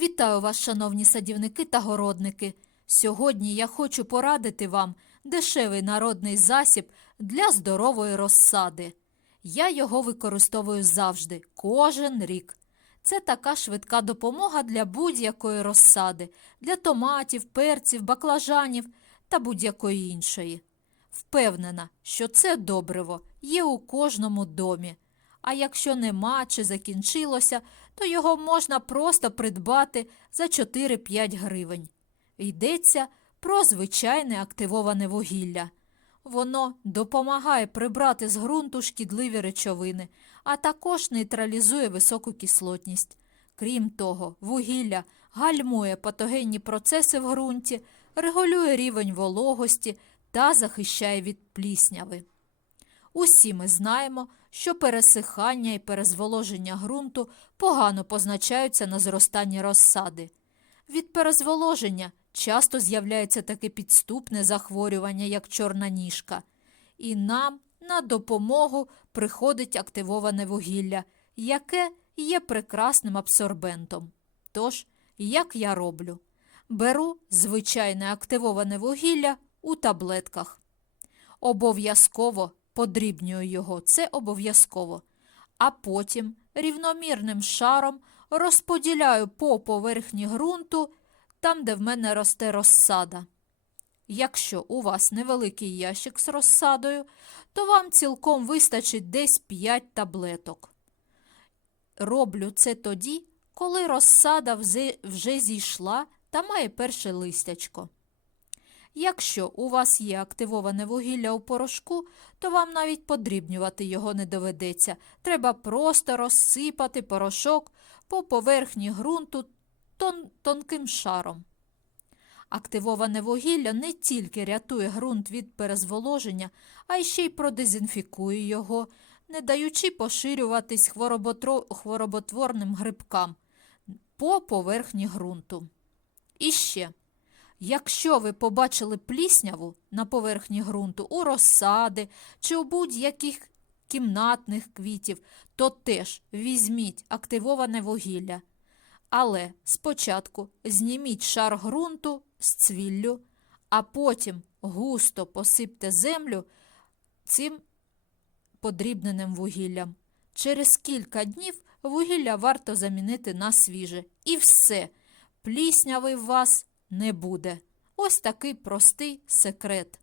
Вітаю вас, шановні садівники та городники. Сьогодні я хочу порадити вам дешевий народний засіб для здорової розсади. Я його використовую завжди, кожен рік. Це така швидка допомога для будь-якої розсади, для томатів, перців, баклажанів та будь-якої іншої. Впевнена, що це добриво є у кожному домі. А якщо нема чи закінчилося, то його можна просто придбати за 4-5 гривень. Йдеться про звичайне активоване вугілля. Воно допомагає прибрати з ґрунту шкідливі речовини, а також нейтралізує високу кислотність. Крім того, вугілля гальмує патогенні процеси в ґрунті, регулює рівень вологості та захищає від плісняви. Усі ми знаємо, що пересихання і перезволоження ґрунту погано позначаються на зростанні розсади. Від перезволоження часто з'являється таке підступне захворювання, як чорна ніжка, і нам на допомогу приходить активоване вугілля, яке є прекрасним абсорбентом. Тож, як я роблю? Беру звичайне активоване вугілля у таблетках. Обов'язково подрібнюю його, це обов'язково. А потім рівномірним шаром розподіляю по поверхні ґрунту, там, де в мене росте розсада. Якщо у вас невеликий ящик з розсадою, то вам цілком вистачить десь 5 таблеток. Роблю це тоді, коли розсада вже- зійшла та має перше листячко. Якщо у вас є активоване вугілля у порошку, то вам навіть подрібнювати його не доведеться. Треба просто розсипати порошок по поверхні ґрунту тон- тонким шаром. Активоване вугілля не тільки рятує ґрунт від перезволоження, а й ще й продезінфікує його, не даючи поширюватись хвороботворним грибкам по поверхні ґрунту. І ще. Якщо ви побачили плісняву на поверхні ґрунту у розсади чи у будь-яких кімнатних квітів, то теж візьміть активоване вугілля. Але спочатку зніміть шар ґрунту з цвіллю, а потім густо посипте землю цим подрібненим вугіллям. Через кілька днів вугілля варто замінити на свіже. І все, плісняви в вас не буде. Ось такий простий секрет.